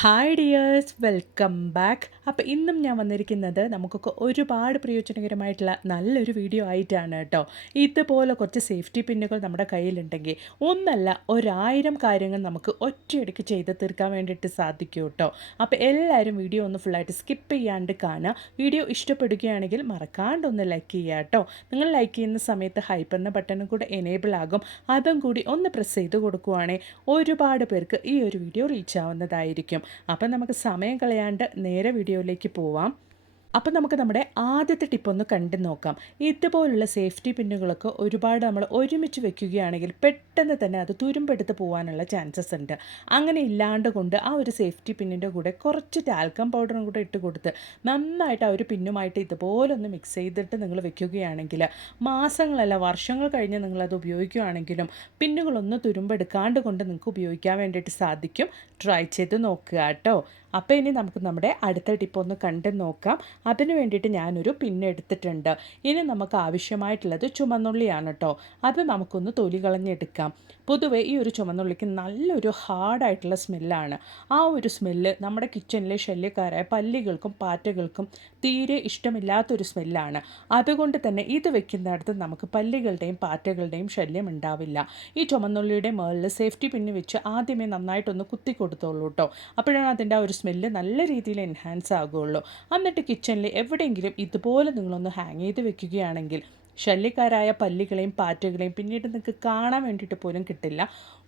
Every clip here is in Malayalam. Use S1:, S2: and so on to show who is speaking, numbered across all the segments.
S1: ഹായ് ഡിയേഴ്സ് വെൽക്കം ബാക്ക് അപ്പോൾ ഇന്നും ഞാൻ വന്നിരിക്കുന്നത് നമുക്കൊക്കെ ഒരുപാട് പ്രയോജനകരമായിട്ടുള്ള നല്ലൊരു വീഡിയോ ആയിട്ടാണ് കേട്ടോ. ഇതുപോലെ കുറച്ച് സേഫ്റ്റി പിന്നുകൾ നമ്മുടെ കയ്യിലുണ്ടെങ്കിൽ ഒന്നല്ല ഒരായിരം കാര്യങ്ങൾ നമുക്ക് ഒറ്റയടിക്ക് ചെയ്ത് തീർക്കാൻ വേണ്ടിയിട്ട് സാധിക്കും കേട്ടോ. അപ്പോൾ എല്ലാവരും വീഡിയോ ഒന്ന് ഫുള്ളായിട്ട് സ്കിപ്പ് ചെയ്യാണ്ട് കാണുക. വീഡിയോ ഇഷ്ടപ്പെടുകയാണെങ്കിൽ മറക്കാണ്ട് ഒന്ന് ലൈക്ക് ചെയ്യുക കേട്ടോ. നിങ്ങൾ ലൈക്ക് ചെയ്യുന്ന സമയത്ത് ഹൈപ്പറിന്റെ ബട്ടണും കൂടെ എനേബിൾ ആകും. അതും കൂടി ഒന്ന് പ്രസ് ചെയ്ത് കൊടുക്കുവാണെങ്കിൽ ഒരുപാട് പേർക്ക് ഈ ഒരു വീഡിയോ റീച്ച് ആവുന്നതായിരിക്കും. അപ്പം നമുക്ക് സമയം കളയാണ്ട് നേരെ വീഡിയോയിലേക്ക് പോവാം. അപ്പം നമുക്ക് നമ്മുടെ ആദ്യത്തെ ടിപ്പൊന്ന് കണ്ടു നോക്കാം. ഇതുപോലുള്ള സേഫ്റ്റി പിന്നുകളൊക്കെ ഒരുപാട് നമ്മൾ ഒരുമിച്ച് വെക്കുകയാണെങ്കിൽ പെട്ടെന്ന് തന്നെ അത് തുരുമ്പെടുത്ത് പോകാനുള്ള ചാൻസസ് ഉണ്ട്. അങ്ങനെ ഇല്ലാണ്ട് കൊണ്ട് ആ ഒരു സേഫ്റ്റി പിന്നിന്റെ കൂടെ കുറച്ച് ടാൽക്കം പൗഡറും കൂടെ ഇട്ട് കൊടുത്ത് നന്നായിട്ട് ആ ഒരു പിന്നുമായിട്ട് ഇതുപോലൊന്ന് മിക്സ് ചെയ്തിട്ട് നിങ്ങൾ വെക്കുകയാണെങ്കിൽ മാസങ്ങളല്ല വർഷങ്ങൾ കഴിഞ്ഞ് നിങ്ങളത് ഉപയോഗിക്കുകയാണെങ്കിലും പിന്നുകളൊന്ന് തുരുമ്പെടുക്കാണ്ട് കൊണ്ട് നിങ്ങൾക്ക് ഉപയോഗിക്കാൻ വേണ്ടിയിട്ട് സാധിക്കും. ട്രൈ ചെയ്ത് നോക്കുക കേട്ടോ. അപ്പോൾ ഇനി നമുക്ക് നമ്മുടെ അടുത്ത ടിപ്പ് ഒന്ന് കണ്ടു നോക്കാം. അതിന് വേണ്ടിയിട്ട് ഞാനൊരു പിന്നെടുത്തിട്ടുണ്ട് ഇനി നമുക്ക് ആവശ്യമായിട്ടുള്ളത് ചുമന്നുള്ളിയാണ് കേട്ടോ അത് നമുക്കൊന്ന് തൊലി കളഞ്ഞെടുക്കാം. പൊതുവേ ഈ ഒരു ചുമന്നുള്ളിക്ക് നല്ലൊരു ഹാർഡായിട്ടുള്ള സ്മെല്ലാണ് ആ ഒരു സ്മെല്ല് നമ്മുടെ കിച്ചണിലെ ശല്യക്കാരായ പല്ലികൾക്കും പാറ്റകൾക്കും തീരെ ഇഷ്ടമില്ലാത്തൊരു സ്മെല്ലാണ് അതുകൊണ്ട് തന്നെ ഇത് വെക്കുന്നിടത്ത് നമുക്ക് പല്ലികളുടെയും പാറ്റകളുടെയും ശല്യം ഉണ്ടാവില്ല. ഈ ചുമന്നുള്ളിയുടെ മേളിൽ സേഫ്റ്റി പിന്ന് വെച്ച് ആദ്യമേ നന്നായിട്ടൊന്ന് കുത്തി കൊടുത്തോളൂ കേട്ടോ അപ്പോഴാണ് അതിന്റെ ആ ഒരു സ്മെല്ല് നല്ല രീതിയിൽ എൻഹാൻസ് ആകുകയുള്ളൂ. എന്നിട്ട് കിച്ചണിൽ എവിടെയെങ്കിലും ഇതുപോലെ നിങ്ങളൊന്ന് ഹാങ് ചെയ്ത് വെക്കുകയാണെങ്കിൽ ശല്യക്കാരായ പല്ലികളെയും പാറ്റകളെയും പിന്നീട് നിങ്ങൾക്ക് കാണാൻ വേണ്ടിയിട്ട് പോലും കിട്ടില്ല.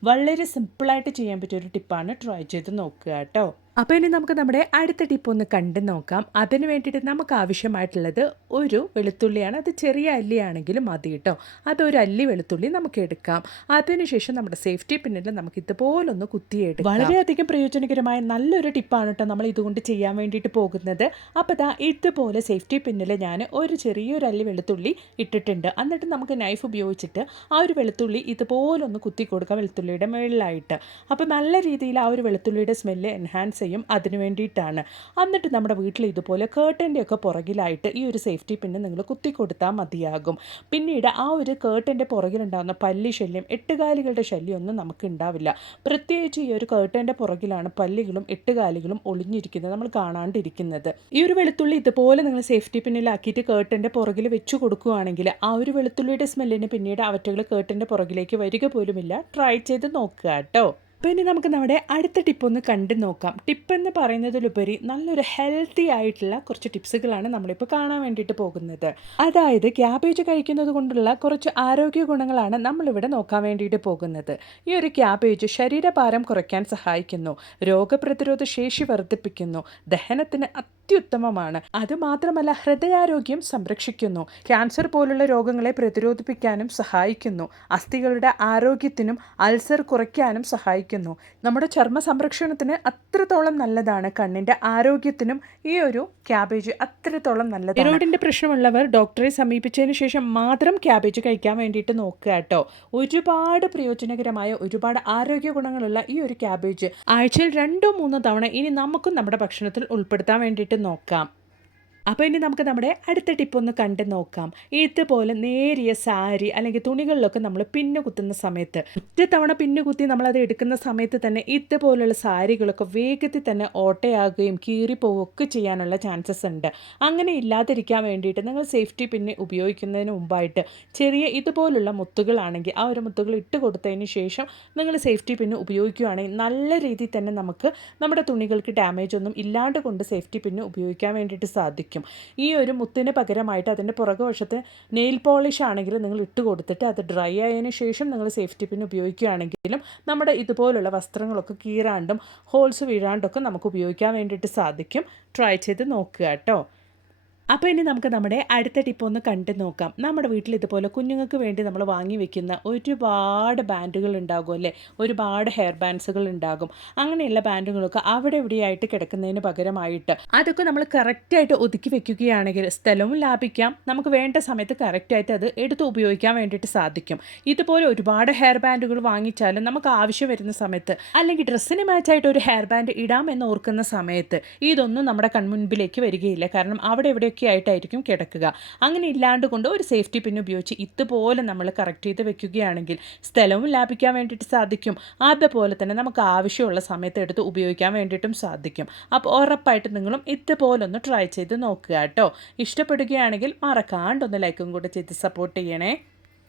S1: വളരെ സിമ്പിളായിട്ട് ചെയ്യാൻ പറ്റിയ ഒരു ടിപ്പാണ് ട്രൈ ചെയ്ത് നോക്കുക കേട്ടോ. അപ്പോൾ ഇനി നമുക്ക് നമ്മുടെ അടുത്ത ടിപ്പ് ഒന്ന് കണ്ടു നോക്കാം. അതിന് വേണ്ടിയിട്ട് നമുക്ക് ആവശ്യമായിട്ടുള്ളത് ഒരു വെളുത്തുള്ളിയാണ്. അത് ചെറിയ അല്ലിയാണെങ്കിലും മതി കേട്ടോ. അതൊരു അല്ലി വെളുത്തുള്ളി നമുക്ക് എടുക്കാം. അതിനുശേഷം നമ്മുടെ സേഫ്റ്റി പിന്നിൽ നമുക്ക് ഇതുപോലൊന്ന് കുത്തിയെടുക്കാം. വളരെയധികം പ്രയോജനകരമായ നല്ലൊരു ടിപ്പാണ് കേട്ടോ നമ്മൾ ഇതുകൊണ്ട് ചെയ്യാൻ വേണ്ടിയിട്ട് പോകുന്നത്. അപ്പോൾ ദാ ഇതുപോലെ സേഫ്റ്റി പിന്നിൽ ഞാൻ ഒരു ചെറിയൊരു അല്ലി വെളുത്തുള്ളി ഇട്ടിട്ടുണ്ട് എന്നിട്ട് നമുക്ക് നൈഫ് ഉപയോഗിച്ചിട്ട് ആ ഒരു വെളുത്തുള്ളി ഇതുപോലെ ഒന്ന് കുത്തി കൊടുക്കുക വെളുത്തുള്ളിയുടെ മുകളിലായിട്ട്. അപ്പോൾ നല്ല രീതിയിൽ ആ ഒരു വെളുത്തുള്ളിയുടെ സ്മെല്ല് എൻഹാൻസ് ചെയ്യും അതിന് വേണ്ടിയിട്ടാണ്. എന്നിട്ട് നമ്മുടെ വീട്ടിൽ ഇതുപോലെ കേട്ടന്റെയൊക്കെ പുറകിലായിട്ട് ഈ ഒരു സേഫ്റ്റി പിന്നെ നിങ്ങൾ കുത്തി കൊടുത്താൽ മതിയാകും. പിന്നീട് ആ ഒരു കേട്ടന്റെ പുറകിലുണ്ടാകുന്ന പല്ലി ശല്യം എട്ടുകാലികളുടെ ശല്യം ഒന്നും നമുക്ക് ഉണ്ടാവില്ല. പ്രത്യേകിച്ച് ഈ ഒരു കേട്ടന്റെ പുറകിലാണ് പല്ലികളും എട്ടുകാലികളും ഒളിഞ്ഞിരിക്കുന്നത് നമ്മൾ കാണാണ്ടിരിക്കുന്നത്. ഈ ഒരു വെളുത്തുള്ളി ഇതുപോലെ നിങ്ങൾ സേഫ്റ്റി പിന്നിലാക്കിയിട്ട് കേട്ടന്റെ പുറകിൽ വെച്ചു കൊടുക്കുകയാണെങ്കിൽ ആ ഒരു വെളുത്തുള്ളിയുടെ സ്മെല്ലിന് പിന്നീട് അവറ്റകൾ കേട്ടിന്റെ പുറകിലേക്ക് വരിക പോലുമില്ല. ട്രൈ ചെയ്ത് നോക്കുക കേട്ടോ. അപ്പോൾ ഇനി നമുക്ക് നമ്മുടെ അടുത്ത ടിപ്പ് ഒന്ന് കണ്ടു നോക്കാം. ടിപ്പ് എന്ന് പറയുന്നതിലുപരി നല്ലൊരു ഹെൽത്തി ആയിട്ടുള്ള കുറച്ച് ടിപ്സുകളാണ് നമ്മളിപ്പോൾ കാണാൻ വേണ്ടിയിട്ട് പോകുന്നത്. അതായത് ക്യാബേജ് കഴിക്കുന്നത് കൊണ്ടുള്ള കുറച്ച് ആരോഗ്യ ഗുണങ്ങളാണ് നമ്മളിവിടെ നോക്കാൻ വേണ്ടിയിട്ട് പോകുന്നത്. ഈ ഒരു ക്യാബേജ് ശരീരഭാരം കുറയ്ക്കാൻ സഹായിക്കുന്നു രോഗപ്രതിരോധ ശേഷി വർദ്ധിപ്പിക്കുന്നു ദഹനത്തിന് അത്യുത്തമമാണ്. അതുമാത്രമല്ല ഹൃദയാരോഗ്യം സംരക്ഷിക്കുന്നു ക്യാൻസർ പോലുള്ള രോഗങ്ങളെ പ്രതിരോധിപ്പിക്കാനും സഹായിക്കുന്നു അസ്ഥികളുടെ ആരോഗ്യത്തിനും അൾസർ കുറയ്ക്കാനും സഹായിക്കുന്നു. നമ്മുടെ ചർമ്മ സംരക്ഷണത്തിന് അത്രത്തോളം നല്ലതാണ്. കണ്ണിന്റെ ആരോഗ്യത്തിനും ഈ ഒരു ക്യാബേജ് അത്രത്തോളം നല്ലതാണ്. തൈറോയിഡിന്റെ പ്രശ്നമുള്ളവർ ഡോക്ടറെ സമീപിച്ചതിന് ശേഷം മാത്രം ക്യാബേജ് കഴിക്കാൻ വേണ്ടിയിട്ട് നോക്കുക കേട്ടോ. ഒരുപാട് പ്രയോജനകരമായ ഒരുപാട് ആരോഗ്യ ഗുണങ്ങളുള്ള ഈ ഒരു ക്യാബേജ് ആഴ്ചയിൽ രണ്ടോ മൂന്നോ തവണ ഇനി നമുക്കും നമ്മുടെ ഭക്ഷണത്തിൽ ഉൾപ്പെടുത്താൻ വേണ്ടിയിട്ട് നോക്കാം. അപ്പോൾ ഇനി നമുക്ക് നമ്മുടെ അടുത്ത ടിപ്പ് ഒന്ന് കണ്ടു നോക്കാം. ഇതുപോലെ നേരിയ സാരി അല്ലെങ്കിൽ തുണികളിലൊക്കെ നമ്മൾ പിന്നു കുത്തുന്ന സമയത്ത് ഒറ്റ തവണ പിന്നു കുത്തി നമ്മളത് എടുക്കുന്ന സമയത്ത് തന്നെ ഇതുപോലുള്ള സാരികളൊക്കെ വേഗത്തിൽ തന്നെ ഓട്ടയാകുകയും കീറിപ്പോവുകയൊക്കെ ചെയ്യാനുള്ള ചാൻസസ് ഉണ്ട്. അങ്ങനെ ഇല്ലാതിരിക്കാൻ വേണ്ടിയിട്ട് നിങ്ങൾ സേഫ്റ്റി പിന്നെ ഉപയോഗിക്കുന്നതിന് മുമ്പായിട്ട് ചെറിയ ഇതുപോലുള്ള മുത്തുകളാണെങ്കിൽ ആ ഒരു മുത്തുകൾ ഇട്ട് കൊടുത്തതിന് ശേഷം നിങ്ങൾ സേഫ്റ്റി പിന്നെ ഉപയോഗിക്കുകയാണെങ്കിൽ നല്ല രീതിയിൽ തന്നെ നമുക്ക് നമ്മുടെ തുണികൾക്ക് ഡാമേജ് ഒന്നും ഇല്ലാണ്ട് കൊണ്ട് സേഫ്റ്റി പിന്നെ ഉപയോഗിക്കാൻ വേണ്ടിയിട്ട് സാധിക്കും. ഈ ഒരു മുത്തിന് പകരമായിട്ട് അതിന്റെ പുറകുവശത്ത് നെയിൽ പോളിഷ് ആണെങ്കിലും നിങ്ങൾ ഇട്ട് കൊടുത്തിട്ട് അത് ഡ്രൈ ആയതിനു ശേഷം നിങ്ങൾ സേഫ്റ്റി പിൻ ഉപയോഗിക്കുകയാണെങ്കിലും നമ്മുടെ ഇതുപോലുള്ള വസ്ത്രങ്ങളൊക്കെ കീറാണ്ടും ഹോൾസ് വീഴാണ്ടൊക്കെ നമുക്ക് ഉപയോഗിക്കാൻ വേണ്ടിയിട്ട് സാധിക്കും. ട്രൈ ചെയ്ത് നോക്കുക കേട്ടോ. അപ്പോൾ ഇനി നമുക്ക് നമ്മുടെ അടുത്ത ടിപ്പ് ഒന്ന് കണ്ടു നോക്കാം. നമ്മുടെ വീട്ടിൽ ഇതുപോലെ കുഞ്ഞുങ്ങൾക്ക് വേണ്ടി നമ്മൾ വാങ്ങി വെക്കുന്ന ഒരുപാട് ബാൻഡുകൾ ഉണ്ടാകും അല്ലേ? ഒരുപാട് ഹെയർ ബാൻഡ്സുകൾ ഉണ്ടാകും. അങ്ങനെയുള്ള ബാൻഡുകളൊക്കെ അവിടെ ഇവിടെയായിട്ട് കിടക്കുന്നതിന് പകരമായിട്ട് അതൊക്കെ നമ്മൾ കറക്റ്റായിട്ട് ഒതുക്കി വെക്കുകയാണെങ്കിൽ സ്ഥലവും ലാഭിക്കാം. നമുക്ക് വേണ്ട സമയത്ത് കറക്റ്റായിട്ട് അത് എടുത്ത് ഉപയോഗിക്കാൻ വേണ്ടിയിട്ട് സാധിക്കും. ഇതുപോലെ ഒരുപാട് ഹെയർ ബാൻഡുകൾ വാങ്ങിച്ചാലും നമുക്ക് ആവശ്യം വരുന്ന സമയത്ത് അല്ലെങ്കിൽ ഡ്രസ്സിന് മാച്ചായിട്ട് ഒരു ഹെയർ ബാൻഡ് ഇടാം എന്ന് ഓർക്കുന്ന സമയത്ത് ഇതൊന്നും നമ്മുടെ കൺമുൻപിലേക്ക് വരികയില്ല. കാരണം അവിടെ എവിടെയൊക്കെ ഒക്കെ ആയിട്ടായിരിക്കും കിടക്കുക. അങ്ങനെ ഇല്ലാണ്ട് കൊണ്ട് ഒരു സേഫ്റ്റി പിൻ ഉപയോഗിച്ച് ഇതുപോലെ നമ്മൾ കറക്റ്റ് ചെയ്ത് വെക്കുകയാണെങ്കിൽ സ്ഥലവും ലാഭിക്കാൻ വേണ്ടിയിട്ട് സാധിക്കും. അതുപോലെ തന്നെ നമുക്ക് ആവശ്യമുള്ള സമയത്ത് എടുത്ത് ഉപയോഗിക്കാൻ വേണ്ടിയിട്ടും സാധിക്കും. അപ്പോൾ ഉറപ്പായിട്ട് നിങ്ങളും ഇതുപോലെ ഒന്ന് ട്രൈ ചെയ്ത് നോക്കുക കേട്ടോ. ഇഷ്ടപ്പെടുകയാണെങ്കിൽ മറക്കാണ്ടൊന്ന് ലൈക്കും കൂടെ ചെയ്ത് സപ്പോർട്ട് ചെയ്യണേ.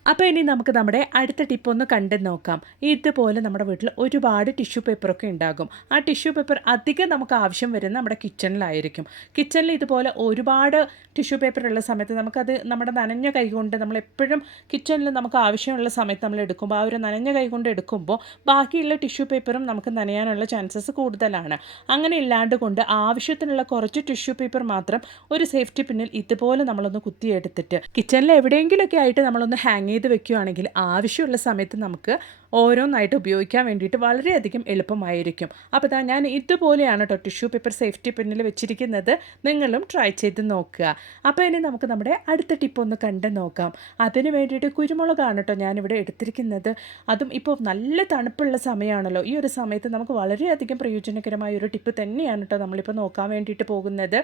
S1: അപ്പോൾ ഇനി നമുക്ക് നമ്മുടെ അടുത്ത ടിപ്പ് ഒന്ന് കണ്ടു നോക്കാം. ഇതുപോലെ നമ്മുടെ വീട്ടിൽ ഒരുപാട് ടിഷ്യൂ പേപ്പറൊക്കെ ഉണ്ടാകും. ആ ടിഷ്യൂ പേപ്പർ അധികം നമുക്ക് ആവശ്യം വരുന്നത് നമ്മുടെ കിച്ചണിലായിരിക്കും. കിച്ചണിൽ ഇതുപോലെ ഒരുപാട് ടിഷ്യൂ പേപ്പർ ഉള്ള സമയത്ത് നമുക്കത് നമ്മുടെ നനഞ്ഞ കൈ കൊണ്ട് നമ്മൾ എപ്പോഴും കിച്ചണിൽ നമുക്ക് ആവശ്യമുള്ള സമയത്ത് നമ്മൾ എടുക്കുമ്പോൾ ആ ഒരു നനഞ്ഞ കൈ കൊണ്ട് എടുക്കുമ്പോൾ ബാക്കിയുള്ള ടിഷ്യൂ പേപ്പറും നമുക്ക് നനയാനുള്ള ചാൻസസ് കൂടുതലാണ്. അങ്ങനെ ഇല്ലാണ്ട് കൊണ്ട് ആവശ്യത്തിനുള്ള കുറച്ച് ടിഷ്യൂ പേപ്പർ മാത്രം ഒരു സേഫ്റ്റി പിന്നിൽ ഇതുപോലെ നമ്മളൊന്ന് കുത്തിയെടുത്തിട്ട് കിച്ചണിൽ എവിടെയെങ്കിലുമൊക്കെ ആയിട്ട് നമ്മളൊന്ന് ഹാങ് ചെയ്ത് വെക്കുകയാണെങ്കിൽ ആവശ്യമുള്ള സമയത്ത് നമുക്ക് ഓരോന്നായിട്ട് ഉപയോഗിക്കാൻ വേണ്ടിയിട്ട് വളരെയധികം എളുപ്പമായിരിക്കും. അപ്പോൾ ഇതാ ഞാൻ ഇതുപോലെയാണ് കേട്ടോ ടിഷ്യൂ പേപ്പർ സേഫ്റ്റി പിന്നിൽ വെച്ചിരിക്കുന്നത്. നിങ്ങളും ട്രൈ ചെയ്ത് നോക്കുക. അപ്പോൾ ഇനി നമുക്ക് നമ്മുടെ അടുത്ത ടിപ്പ് ഒന്ന് കണ്ട് നോക്കാം. അതിന് വേണ്ടിയിട്ട് കുരുമുളകാണ് കേട്ടോ ഞാനിവിടെ എടുത്തിരിക്കുന്നത്. അതും ഇപ്പോൾ നല്ല തണുപ്പുള്ള സമയമാണല്ലോ. ഈ ഒരു സമയത്ത് നമുക്ക് വളരെയധികം പ്രയോജനകരമായ ഒരു ടിപ്പ് തന്നെയാണ് കേട്ടോ നമ്മളിപ്പോൾ നോക്കാൻ വേണ്ടിയിട്ട് പോകുന്നത്.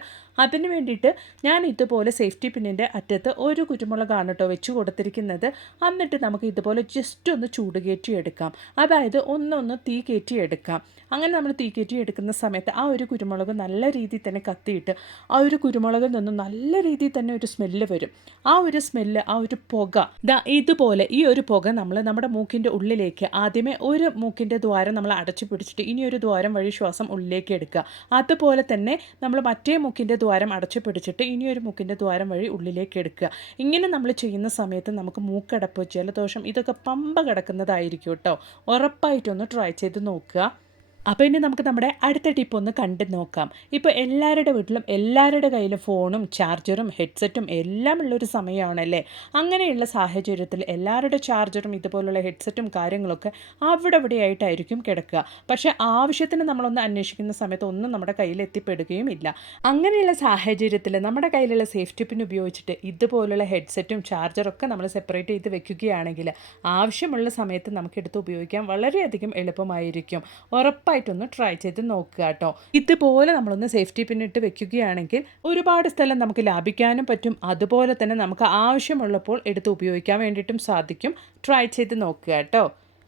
S1: അതിന് വേണ്ടിയിട്ട് ഞാൻ ഇതുപോലെ സേഫ്റ്റി പിന്നിന്റെ അറ്റത്ത് ഒരു കുരുമുളകാണ് കേട്ടോ വെച്ച് കൊടുത്തിരിക്കുന്നത്. എന്നിട്ട് നമുക്ക് ഇതുപോലെ ജസ്റ്റ് ഒന്ന് ചൂട് കയറ്റി എടുക്കാം. അതായത് ഒന്നൊന്ന് തീ കയറ്റി എടുക്കാം. അങ്ങനെ നമ്മൾ തീ കയറ്റി എടുക്കുന്ന സമയത്ത് ആ ഒരു കുരുമുളക് നല്ല രീതിയിൽ തന്നെ കത്തിയിട്ട് ആ ഒരു കുരുമുളകിൽ നിന്ന് നല്ല രീതിയിൽ തന്നെ ഒരു സ്മെല്ല് വരും. ആ ഒരു സ്മെല്ല് ആ ഒരു പുക ദാ ഇതുപോലെ ഈ ഒരു പുക നമ്മൾ നമ്മുടെ മൂക്കിന്റെ ഉള്ളിലേക്ക് ആദ്യമേ ഒരു മൂക്കിന്റെ ദ്വാരം നമ്മൾ അടച്ചു പിടിച്ചിട്ട് ഇനി ഒരു ദ്വാരം വഴി ശ്വാസം ഉള്ളിലേക്ക് എടുക്കുക. അതുപോലെ തന്നെ നമ്മൾ മറ്റേ മൂക്കിന്റെ ദ്വാരം അടച്ചു പിടിച്ചിട്ട് ഇനി ഒരു മൂക്കിന്റെ ദ്വാരം വഴി ഉള്ളിലേക്ക് എടുക്കുക. ഇങ്ങനെ നമ്മൾ ചെയ്യുന്ന സമയത്ത് നമുക്ക് മൂക്കടപ്പ് ജലദോഷം ഇതൊക്കെ പമ്പ കിടക്കുന്നതായിരിക്കും. കേട്ടോ. ഉറപ്പായിട്ടൊന്ന് ട്രൈ ചെയ്ത് നോക്കുക. അപ്പോൾ ഇനി നമുക്ക് നമ്മുടെ അടുത്ത ടിപ്പ് ഒന്ന് കണ്ടു നോക്കാം. ഇപ്പോൾ എല്ലാവരുടെ വീട്ടിലും എല്ലാവരുടെ കയ്യിലും ഫോണും ചാർജറും ഹെഡ്സെറ്റും എല്ലാം ഉള്ളൊരു സമയമാണല്ലേ അങ്ങനെയുള്ള സാഹചര്യത്തിൽ എല്ലാവരുടെ ചാർജറും ഇതുപോലുള്ള ഹെഡ്സെറ്റും കാര്യങ്ങളൊക്കെ അവിടെ ഇവിടെ ആയിട്ടായിരിക്കും കിടക്കുക. പക്ഷേ ആവശ്യത്തിന് നമ്മളൊന്ന് അന്വേഷിക്കുന്ന സമയത്ത് ഒന്നും നമ്മുടെ കയ്യിൽ എത്തിപ്പെടുകയും ഇല്ല. അങ്ങനെയുള്ള സാഹചര്യത്തിൽ നമ്മുടെ കയ്യിലുള്ള സേഫ്റ്റി പിൻ ഉപയോഗിച്ചിട്ട് ഇതുപോലുള്ള ഹെഡ്സെറ്റും ചാർജറൊക്കെ നമ്മൾ സെപ്പറേറ്റ് ചെയ്ത് വെക്കുകയാണെങ്കിൽ ആവശ്യമുള്ള സമയത്ത് നമുക്കെടുത്ത് ഉപയോഗിക്കാൻ വളരെയധികം എളുപ്പമായിരിക്കും. ഉറപ്പായി ഉറപ്പായിട്ടൊന്ന് ട്രൈ ചെയ്ത് നോക്കുക കേട്ടോ. ഇതുപോലെ നമ്മളൊന്ന് സേഫ്റ്റി പിന്നിട്ട് വെക്കുകയാണെങ്കിൽ ഒരുപാട് സ്ഥലം നമുക്ക് ലാഭിക്കാനും പറ്റും. അതുപോലെ തന്നെ നമുക്ക് ആവശ്യമുള്ളപ്പോൾ എടുത്ത് ഉപയോഗിക്കാൻ വേണ്ടിയിട്ടും സാധിക്കും. ട്രൈ ചെയ്ത് നോക്കുക കേട്ടോ.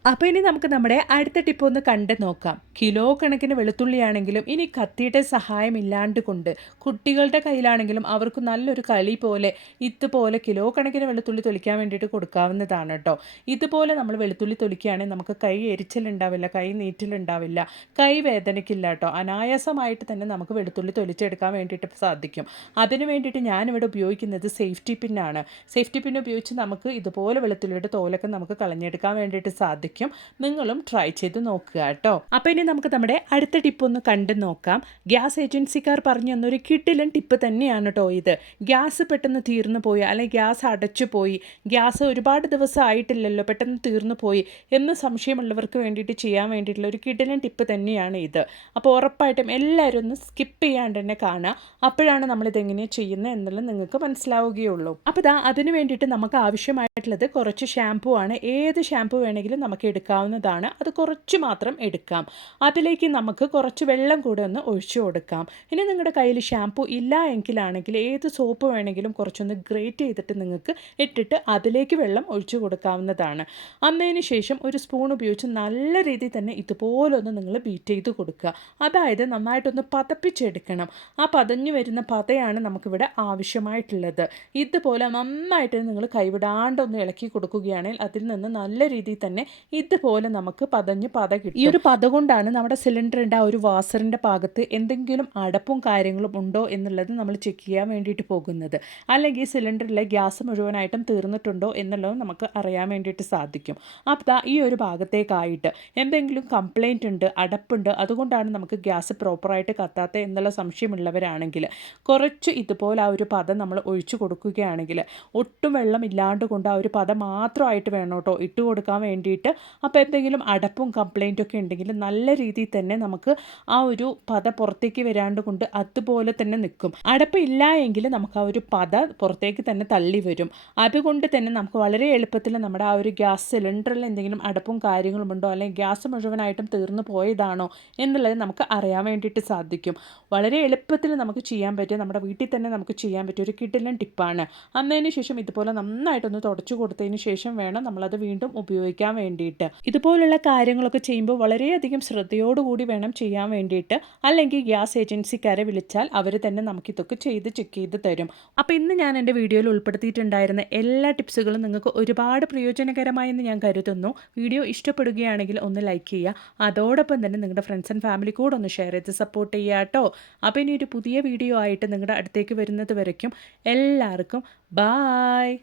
S1: അപ്പോൾ ഇനി നമുക്ക് നമ്മുടെ അടുത്ത ടിപ്പ് ഒന്ന് കണ്ട് നോക്കാം. കിലോ കണക്കിന് വെളുത്തുള്ളിയാണെങ്കിലും ഇനി കത്തിയുടെ സഹായം ഇല്ലാണ്ട് കൊണ്ട് കുട്ടികളുടെ കയ്യിലാണെങ്കിലും അവർക്ക് നല്ലൊരു കളി പോലെ ഇതുപോലെ കിലോ കണക്കിന് വെളുത്തുള്ളി തൊലിക്കാൻ വേണ്ടിയിട്ട് കൊടുക്കാവുന്നതാണ് കേട്ടോ ഇതുപോലെ നമ്മൾ വെളുത്തുള്ളി തൊലിക്കുകയാണെങ്കിൽ നമുക്ക് കൈ എരിച്ചിലുണ്ടാവില്ല കൈ നീറ്റിലുണ്ടാവില്ല കൈ വേദനയ്ക്കില്ല കേട്ടോ അനായാസമായിട്ട് തന്നെ നമുക്ക് വെളുത്തുള്ളി തൊലിച്ചെടുക്കാൻ വേണ്ടിയിട്ട് സാധിക്കും. അതിന് വേണ്ടിയിട്ട് ഞാനിവിടെ ഉപയോഗിക്കുന്നത് സേഫ്റ്റി പിന്നാണ് സേഫ്റ്റി പിൻ ഉപയോഗിച്ച് നമുക്ക് ഇതുപോലെ വെളുത്തുള്ളിയുടെ തോലൊക്കെ നമുക്ക് കളഞ്ഞെടുക്കാൻ വേണ്ടിയിട്ട് സാധിക്കും. ആയിരിക്കും നിങ്ങളും ട്രൈ ചെയ്ത് നോക്കുക കേട്ടോ. അപ്പോൾ ഇനി നമുക്ക് നമ്മുടെ അടുത്ത ടിപ്പ് ഒന്ന് കണ്ടു നോക്കാം. ഗ്യാസ് ഏജൻസിക്കാർ പറഞ്ഞു തന്നൊരു കിട്ടിലൻ ടിപ്പ് തന്നെയാണ് കേട്ടോ ഇത്. ഗ്യാസ് പെട്ടെന്ന് തീർന്നു പോയി അല്ലെങ്കിൽ ഗ്യാസ് അടച്ചു പോയി ഗ്യാസ് ഒരുപാട് ദിവസം ആയിട്ടില്ലല്ലോ പെട്ടെന്ന് തീർന്നു പോയി എന്ന് സംശയമുള്ളവർക്ക് വേണ്ടിയിട്ട് ചെയ്യാൻ വേണ്ടിയിട്ടുള്ള ഒരു കിടിലൻ ടിപ്പ് തന്നെയാണ് ഇത്. അപ്പോൾ ഉറപ്പായിട്ടും എല്ലാവരും ഒന്ന് സ്കിപ്പ് ചെയ്യാണ്ട് തന്നെ കാണുക. അപ്പോഴാണ് നമ്മളിത് എങ്ങനെയാണ് ചെയ്യുന്നത് എന്നുള്ളത് നിങ്ങൾക്ക് മനസ്സിലാവുകയുള്ളൂ. അപ്പോൾ ഇതാ അതിന് വേണ്ടിയിട്ട് നമുക്ക് ആവശ്യമായിട്ടുള്ളത് കുറച്ച് ഷാമ്പൂ ആണ്. ഏത് ഷാമ്പൂ വേണമെങ്കിലും നമുക്ക് നമുക്ക് എടുക്കാവുന്നതാണ്. അത് കുറച്ച് മാത്രം എടുക്കാം. അതിലേക്ക് നമുക്ക് കുറച്ച് വെള്ളം കൂടെ ഒന്ന് ഒഴിച്ചു കൊടുക്കാം. ഇനി നിങ്ങളുടെ കയ്യിൽ ഷാംപൂ ഇല്ല എങ്കിലാണെങ്കിൽ ഏത് സോപ്പ് വേണമെങ്കിലും കുറച്ചൊന്ന് ഗ്രേറ്റ് ചെയ്തിട്ട് നിങ്ങൾക്ക് ഇട്ടിട്ട് അതിലേക്ക് വെള്ളം ഒഴിച്ചു കൊടുക്കാവുന്നതാണ്. അന്നതിന് ശേഷം ഒരു സ്പൂൺ ഉപയോഗിച്ച് നല്ല രീതിയിൽ തന്നെ ഇതുപോലൊന്ന് നിങ്ങൾ ബീറ്റ് ചെയ്ത് കൊടുക്കുക. അതായത് നന്നായിട്ടൊന്ന് പതപ്പിച്ചെടുക്കണം. ആ പതഞ്ഞു വരുന്ന പതയാണ് നമുക്കിവിടെ ആവശ്യമായിട്ടുള്ളത്. ഇതുപോലെ നന്നായിട്ട് നിങ്ങൾ കൈവിടാണ്ടൊന്ന് ഇളക്കി കൊടുക്കുകയാണെങ്കിൽ അതിൽ നിന്ന് നല്ല രീതിയിൽ തന്നെ ഇതുപോലെ നമുക്ക് പതഞ്ഞ് പത കിട്ടും. ഈ ഒരു പത കൊണ്ടാണ് നമ്മുടെ സിലിണ്ടറിന്റെ ആ ഒരു വാസറിന്റെ ഭാഗത്ത് എന്തെങ്കിലും അടപ്പും കാര്യങ്ങളും ഉണ്ടോ എന്നുള്ളത് നമ്മൾ ചെക്ക് ചെയ്യാൻ വേണ്ടിയിട്ട് പോകുന്നത്. അല്ലെങ്കിൽ സിലിണ്ടറിലെ ഗ്യാസ് മുഴുവനായിട്ടും തീർന്നിട്ടുണ്ടോ എന്നുള്ളത് നമുക്ക് അറിയാൻ വേണ്ടിയിട്ട് സാധിക്കും. അപ്പോൾ ഈ ഒരു ഭാഗത്തേക്കായിട്ട് എന്തെങ്കിലും കംപ്ലൈന്റ് ഉണ്ട് അടപ്പുണ്ട് അതുകൊണ്ടാണ് നമുക്ക് ഗ്യാസ് പ്രോപ്പറായിട്ട് കത്താത്ത എന്നുള്ള സംശയമുള്ളവരാണെങ്കിൽ കുറച്ച് ഇതുപോലെ ആ ഒരു പദം നമ്മൾ ഒഴിച്ചു കൊടുക്കുകയാണെങ്കിൽ ഒട്ടും വെള്ളം ഇല്ലാണ്ട് കൊണ്ട് ആ ഒരു പദം മാത്രമായിട്ട് വേണം കേട്ടോ ഇട്ട് കൊടുക്കാൻ വേണ്ടിയിട്ട് അപ്പോൾ എന്തെങ്കിലും അടപ്പും കംപ്ലൈന്റും ഒക്കെ ഉണ്ടെങ്കിൽ നല്ല രീതിയിൽ തന്നെ നമുക്ക് ആ ഒരു പത പുറത്തേക്ക് വരാണ്ട് കൊണ്ട് അതുപോലെ തന്നെ നിൽക്കും. അടപ്പ് ഇല്ല എങ്കിൽ നമുക്ക് ആ ഒരു പത പുറത്തേക്ക് തന്നെ തള്ളി വരും. അതുകൊണ്ട് തന്നെ നമുക്ക് വളരെ എളുപ്പത്തിൽ നമ്മുടെ ആ ഒരു ഗ്യാസ് സിലിണ്ടറിൽ എന്തെങ്കിലും അടപ്പും കാര്യങ്ങളും ഉണ്ടോ? അല്ലെങ്കിൽ ഗ്യാസ് മുഴുവനായിട്ടും തീർന്നു പോയതാണോ? എന്നുള്ളത് നമുക്ക് അറിയാൻ വേണ്ടിയിട്ട് സാധിക്കും. വളരെ എളുപ്പത്തിൽ നമുക്ക് ചെയ്യാൻ പറ്റും. നമ്മുടെ വീട്ടിൽ തന്നെ നമുക്ക് ചെയ്യാൻ പറ്റിയ ഒരു കിടിലൻ ടിപ്പാണ്. അന്നതിന് ശേഷം ഇതുപോലെ നന്നായിട്ടൊന്ന് തുടച്ചു കൊടുത്തതിന് ശേഷം വേണം നമ്മളത് വീണ്ടും ഉപയോഗിക്കാൻ വേണ്ടിയിട്ട്. ഇതുപോലുള്ള കാര്യങ്ങളൊക്കെ ചെയ്യുമ്പോൾ വളരെയധികം ശ്രദ്ധയോടുകൂടി വേണം ചെയ്യാൻ വേണ്ടിയിട്ട്. അല്ലെങ്കിൽ ഗ്യാസ് ഏജൻസിക്കാരെ വിളിച്ചാൽ അവർ തന്നെ നമുക്കിതൊക്കെ ചെയ്ത് ചെക്ക് ചെയ്ത് തരും. അപ്പോൾ ഇന്ന് ഞാൻ എന്റെ വീഡിയോയിൽ ഉൾപ്പെടുത്തിയിട്ടുണ്ടായിരുന്ന എല്ലാ ടിപ്സുകളും നിങ്ങൾക്ക് ഒരുപാട് പ്രയോജനകരമായെന്ന് ഞാൻ കരുതുന്നു. വീഡിയോ ഇഷ്ടപ്പെടുകയാണെങ്കിൽ ഒന്ന് ലൈക്ക് ചെയ്യുക. അതോടൊപ്പം തന്നെ നിങ്ങളുടെ ഫ്രണ്ട്സ് ആൻഡ് ഫാമിലി കൂടെ ഒന്ന് ഷെയർ ചെയ്ത് സപ്പോർട്ട് ചെയ്യുക കേട്ടോ. അപ്പോൾ ഇനി ഒരു പുതിയ വീഡിയോ ആയിട്ട് നിങ്ങളുടെ അടുത്തേക്ക് വരുന്നത് വരയ്ക്കും. എല്ലാവർക്കും ബായ്